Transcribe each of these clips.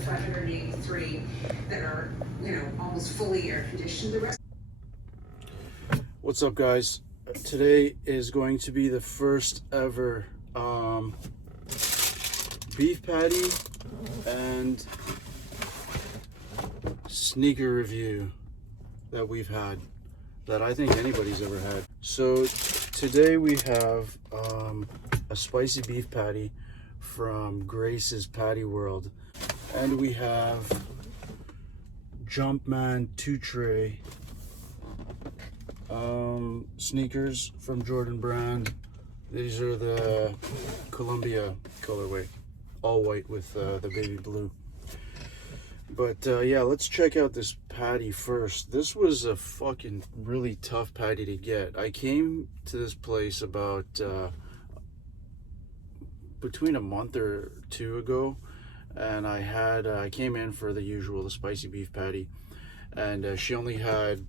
583 that are, almost fully air conditioned. The rest. What's up, guys? Today is going to be the first ever beef patty and sneaker review that we've had, that I think anybody's ever had. So today we have a spicy beef patty from Grace's Patty World, and we have Jumpman 2 Trey sneakers from Jordan brand. These are the Columbia colorway, all white with the baby blue. But yeah, let's check out this patty first. This was a fucking really tough patty to get. I came to this place about between a month or two ago, and I came in for the usual, the spicy beef patty, and she only had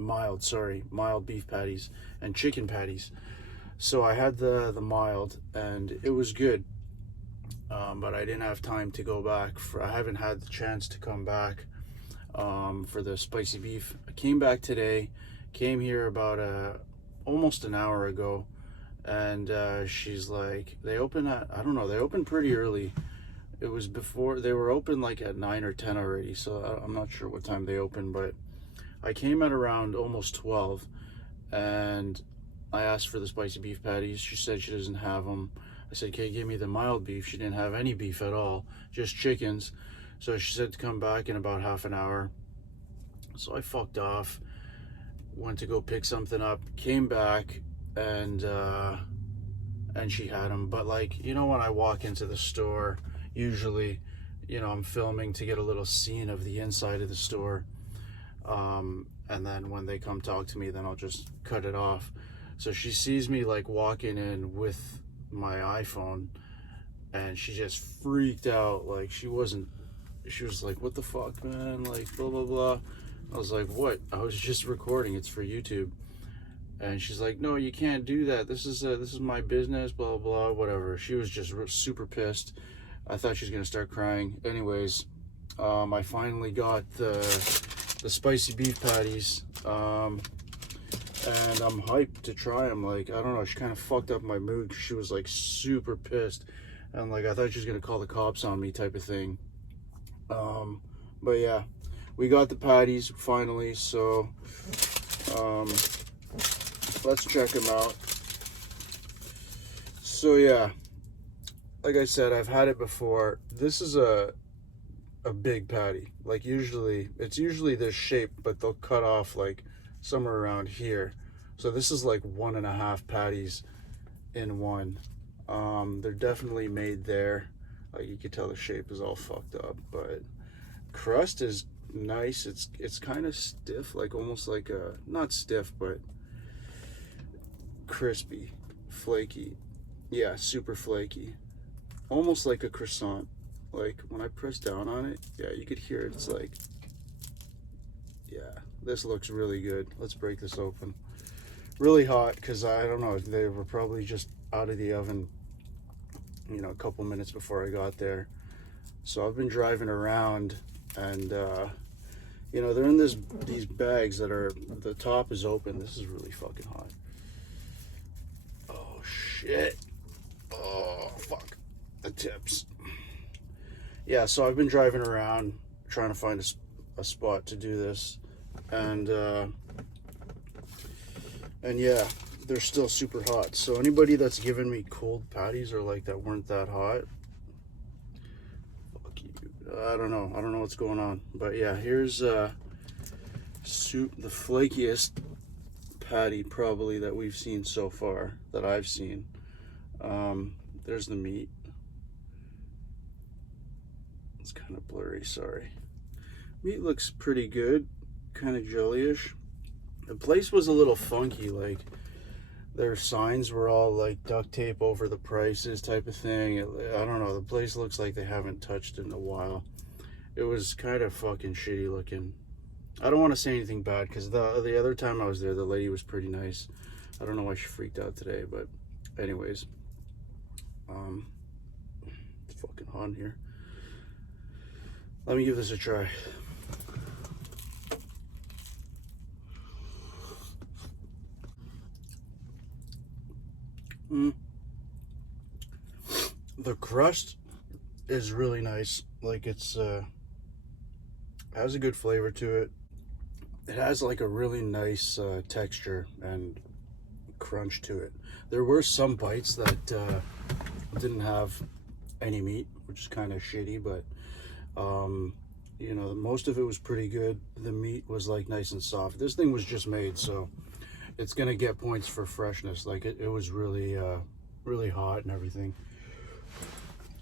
mild beef patties and chicken patties. So I had the mild, and it was good, but I didn't have time to go back. I haven't had the chance to come back for the spicy beef. I came back today, came here about almost an hour ago, and she's like, they open at, I don't know, they opened pretty early. It was before, they were open like at 9 or 10 already, so I'm not sure what time they opened, but I came at around almost 12, and I asked for the spicy beef patties. She said she doesn't have them. I said, "Okay, give me the mild beef." She didn't have any beef at all, just chickens. So she said to come back in about half an hour. So I fucked off, went to go pick something up, came back, and she had them. But like, when I walk into the store, usually, I'm filming to get a little scene of the inside of the store. And then when they come talk to me, then I'll just cut it off. So she sees me like walking in with my iPhone, and she just freaked out. Like she was like, "What the fuck, man?" Like blah blah blah. I was like, "What?" I was just recording. It's for YouTube. And she's like, "No, you can't do that. This is my business, blah blah, whatever." She was just super pissed. I thought she was gonna start crying. Anyways, I finally got the spicy beef patties, and I'm hyped to try them. Like, I don't know, she kind of fucked up my mood because she was like super pissed, and like I thought she was gonna call the cops on me type of thing. But yeah, we got the patties finally, so let's check them out. So yeah, like I said, I've had it before. This is a big patty. Like it's usually this shape, but they'll cut off like somewhere around here. So this is like 1.5 patties in one. They're definitely made there. Like you can tell the shape is all fucked up, but crust is nice. It's kind of stiff, like almost like not stiff, but crispy, flaky. Yeah, super flaky, almost like a croissant. Like when I press down on it, yeah, you could hear it. It's like, yeah, this looks really good. Let's break this open. Really hot, because I don't know, they were probably just out of the oven, a couple minutes before I got there. So I've been driving around, and they're in these bags that are, the top is open. This is really fucking hot. Oh shit. Oh fuck. The tips. Yeah, so I've been driving around trying to find a spot to do this, and yeah, they're still super hot. So anybody that's given me cold patties or like that weren't that hot, fuck you. I don't know what's going on. But yeah, here's the flakiest patty probably that we've seen so far, that I've seen. There's the meat. It's kind of blurry, sorry. Meat looks pretty good, kind of jellyish. The place was a little funky, like their signs were all like duct tape over the prices type of thing. I don't know, the place looks like they haven't touched it in a while. It was kind of fucking shitty looking. I don't want to say anything bad, because the other time I was there, the lady was pretty nice. I don't know why she freaked out today, but anyways, it's fucking hot in here. Let me give this a try. The crust is really nice. Like it's has a good flavor to it. It has like a really nice texture and crunch to it. There were some bites that didn't have any meat, which is kind of shitty, but you know, most of it was pretty good. The meat was like nice and soft. This thing was just made, so it's gonna get points for freshness. Like it was really really hot and everything.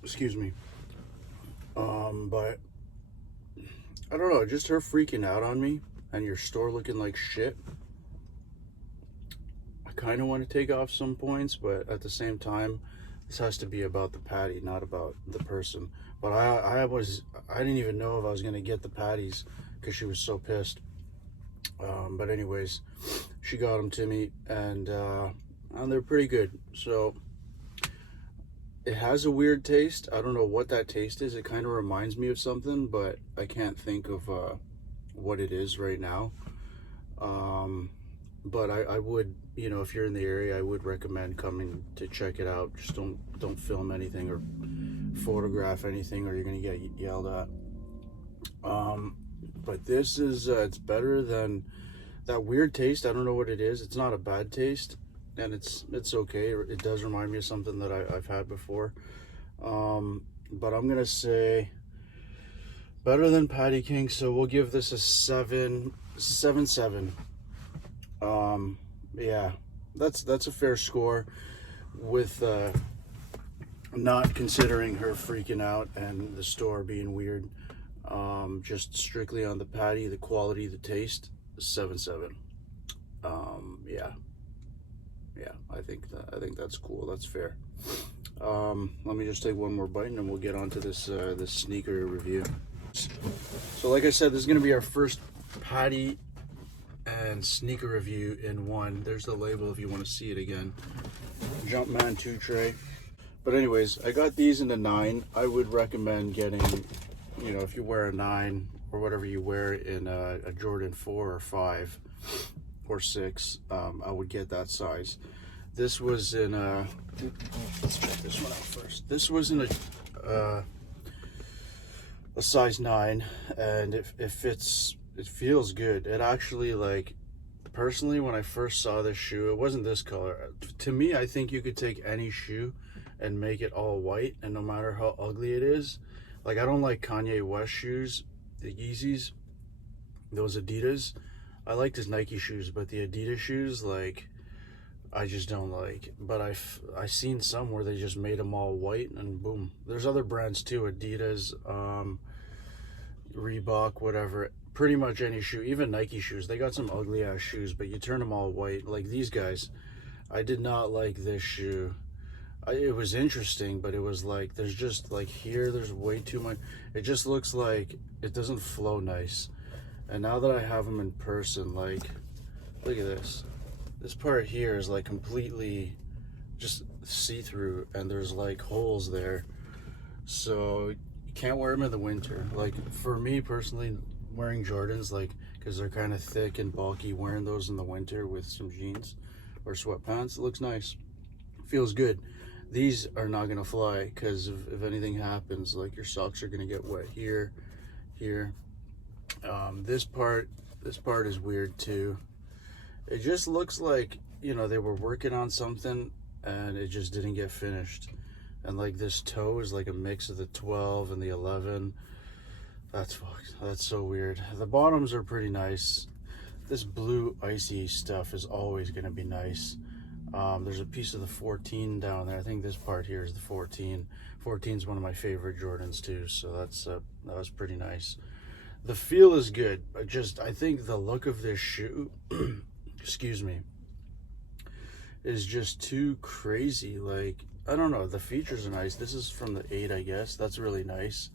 Excuse me. But I don't know, just her freaking out on me and your store looking like shit. I kind of want to take off some points, but at the same time, this has to be about the patty, not about the person. But I didn't even know if I was gonna get the patties because she was so pissed. But anyways, she got them to me, and they're pretty good. So it has a weird taste. I don't know what that taste is. It kind of reminds me of something, but I can't think of what it is right now. But I would, you know, if you're in the area, I would recommend coming to check it out. Just don't film anything or photograph anything, or you're gonna get yelled at. But this is it's better than that weird taste. I don't know what it is. It's not a bad taste, and it's okay. It does remind me of something that I've had before. But I'm gonna say better than Patty King, so we'll give this a 7. Yeah, that's a fair score, with not considering her freaking out and the store being weird. Just strictly on the patty, the quality, the taste, 7. Yeah, I think that's cool. That's fair. Let me just take one more bite and then we'll get on to this sneaker review. So like I said, this is gonna be our first patty and sneaker review in one. There's the label if you want to see it again. Jumpman 2 Trey. But anyways, I got these in a 9. I would recommend getting, you know, if you wear a 9 or whatever you wear in a Jordan 4 or 5 or 6, I would get that size. This was in a, let's check this one out first. This was in a size 9, and it fits. It feels good. It actually, like, personally, when I first saw this shoe, it wasn't this color. To me, I think you could take any shoe and make it all white, and no matter how ugly it is, like, I don't like Kanye West shoes, the Yeezys, those Adidas. I like his Nike shoes, but the Adidas shoes, like, I just don't like. But I seen some where they just made them all white, and boom. There's other brands too, Adidas, Reebok, whatever. Pretty much any shoe, even Nike shoes, they got some ugly ass shoes, but you turn them all white. Like these guys, I did not like this shoe. It was interesting, but it was like, there's just like here, there's way too much. It just looks like it doesn't flow nice. And now that I have them in person, like, look at this. This part here is like completely just see-through, and there's like holes there. So you can't wear them in the winter. Like for me personally, wearing Jordans, like, because they're kind of thick and bulky, wearing those in the winter with some jeans or sweatpants, it looks nice, feels good. These are not gonna fly, because if anything happens, like, your socks are gonna get wet here. This part is weird too. It just looks like, you know, they were working on something and it just didn't get finished. And like this toe is like a mix of the 12 and the 11. That's fucked. That's so weird. The bottoms are pretty nice. This blue icy stuff is always going to be nice. There's a piece of the 14 down there. I think this part here is the 14. 14 is one of my favorite Jordans too, so that was pretty nice. The feel is good. I think the look of this shoe, excuse me, is just too crazy. Like, I don't know. The features are nice. This is from the 8, I guess. That's really nice.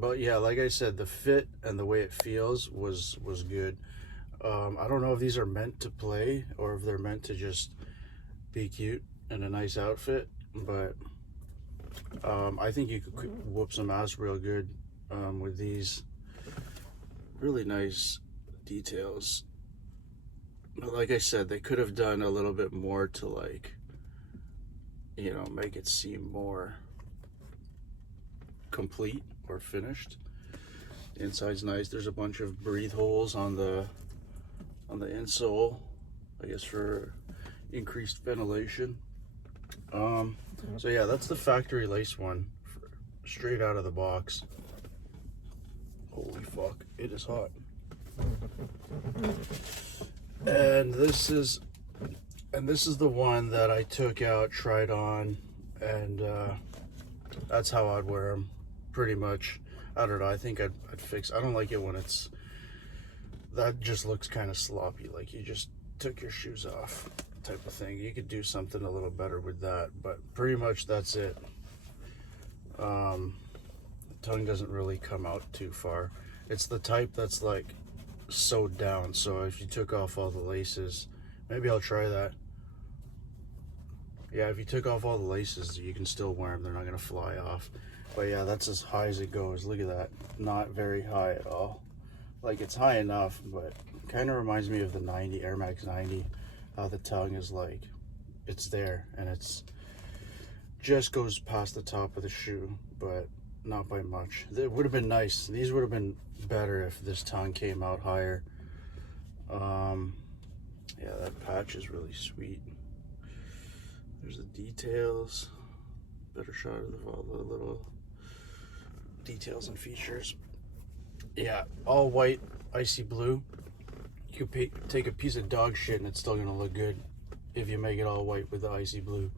But yeah, like I said, the fit and the way it feels was good. I don't know if these are meant to play or if they're meant to just be cute and a nice outfit, but I think you could whoop some ass real good with these. Really nice details. But like I said, they could have done a little bit more to, like, you know, make it seem more complete or finished. The inside's nice. There's a bunch of breathe holes on the insole, I guess for increased ventilation. So yeah, that's the factory lace one, straight out of the box. Holy fuck, it is hot. And this is the one that I took out, tried on, and that's how I'd wear them, pretty much. I don't know, I think I'd fix. I don't like it when it's, that just looks kind of sloppy, like you just took your shoes off type of thing. You could do something a little better with that, but pretty much that's it. The tongue doesn't really come out too far. It's the type that's like sewed down, so if you took off all the laces, maybe I'll try that. Yeah, if you took off all the laces, you can still wear them. They're not gonna fly off. But yeah, that's as high as it goes. Look at that. Not very high at all. Like, it's high enough, but kind of reminds me of the 90 Air Max 90. How the tongue is like, it's there, and it's just goes past the top of the shoe, but not by much. It would have been nice. These would have been better if this tongue came out higher. Yeah, that patch is really sweet. There's the details. Better shot of all the little details and features. Yeah, all white, icy blue. You could take a piece of dog shit and it's still gonna look good if you make it all white with the icy blue.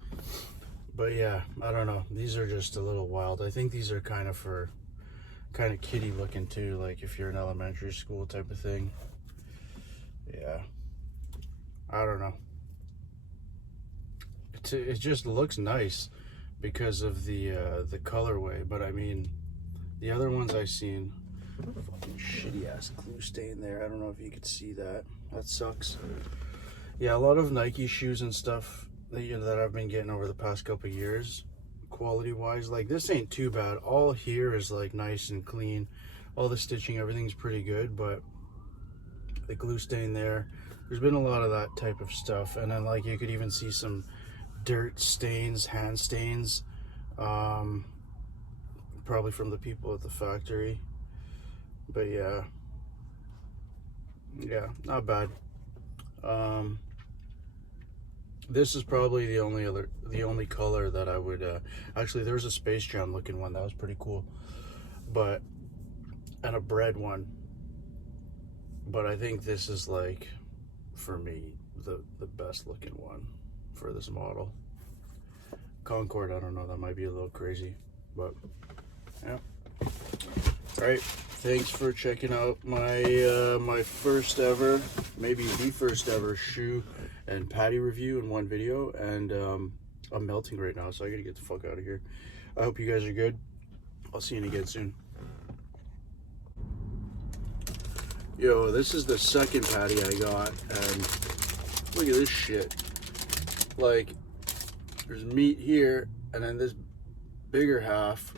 But yeah, I don't know. These are just a little wild. I think these are kind of kiddie looking too, like if you're in elementary school type of thing. Yeah, I don't know. It just looks nice because of the colorway. But I mean, the other ones I've seen, fucking shitty ass glue stain there. I don't know if you could see that. That sucks. Yeah, a lot of Nike shoes and stuff that I've been getting over the past couple of years, quality wise, like this ain't too bad. All here is like nice and clean. All the stitching, everything's pretty good, but the glue stain there's been a lot of that type of stuff. And then like you could even see some dirt stains, hand stains, probably from the people at the factory. But yeah, not bad. This is probably the only color that I would actually, there was a Space Jam looking one that was pretty cool, but, and a bread one, but I think this is, like, for me, the best looking one for this model. Concord, I don't know, that might be a little crazy, but yeah. All right, thanks for checking out my my first ever, maybe the first ever shoe and patty review in one video. And I'm melting right now, so I gotta get the fuck out of here. I hope you guys are good. I'll see you again soon. Yo, this is the second patty I got, and look at this shit. Like, there's meat here, and then this bigger half.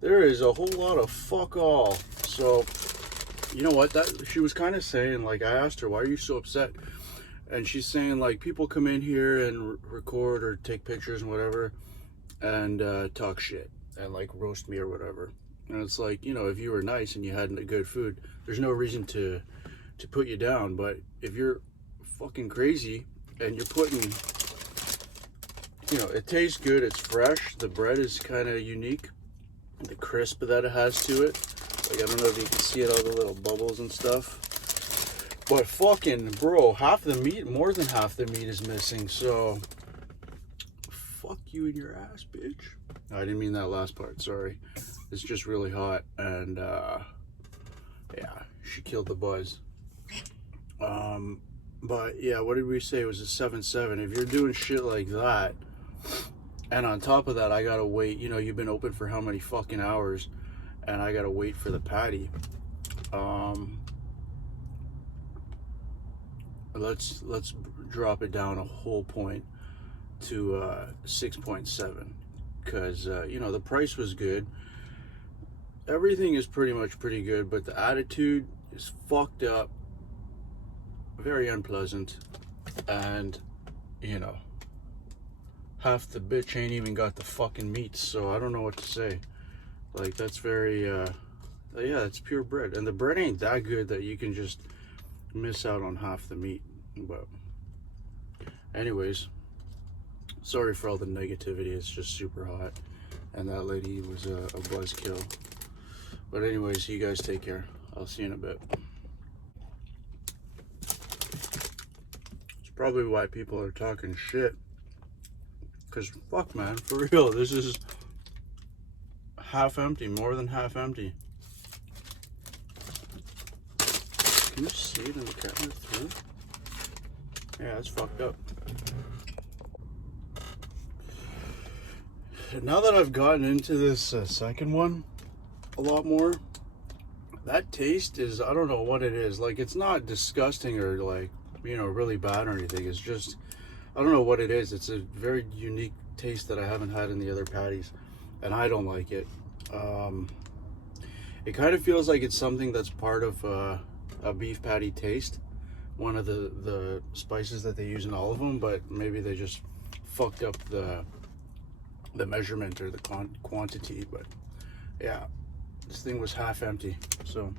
There is a whole lot of fuck all. So, you know what? That she was kind of saying, like, I asked her, why are you so upset? And she's saying, like, people come in here and record or take pictures and whatever, and talk shit and like roast me or whatever. And it's like, you know, if you were nice and you had good food, there's no reason to put you down. But if you're fucking crazy and you're putting, you know, it tastes good, it's fresh, the bread is kind of unique, the crisp that it has to it. Like, I don't know if you can see it, all the little bubbles and stuff. But fucking, bro, half the meat, more than half the meat is missing. So, fuck you in your ass, bitch. I didn't mean that last part, sorry. It's just really hot, and yeah, she killed the buzz. But yeah, what did we say? It was a 7.7. If you're doing shit like that, and on top of that, I gotta wait. You know, you've been open for how many fucking hours, and I gotta wait for the patty. Let's drop it down a whole point to 6.7, because you know, the price was good. Everything is pretty much pretty good, but the attitude is fucked up, very unpleasant, and you know, half the bitch ain't even got the fucking meats, so I don't know what to say. Like, that's very yeah, it's pure bread, and the bread ain't that good that you can just miss out on half the meat. But anyways, sorry for all the negativity. It's just super hot, and that lady was a buzzkill. But anyways, you guys take care. I'll see you in a bit. It's probably why people are talking shit, because fuck, man, for real, this is half empty, more than half empty. Can you see it in the camera through? Yeah, it's fucked up. Now that I've gotten into this second one a lot more, that taste is, I don't know what it is. Like, it's not disgusting or like, you know, really bad or anything. It's just, I don't know what it is. It's a very unique taste that I haven't had in the other patties, and I don't like it. It kind of feels like it's something that's part of a beef patty taste, one of the spices that they use in all of them, but maybe they just fucked up the measurement or the quantity. But yeah, this thing was half empty, so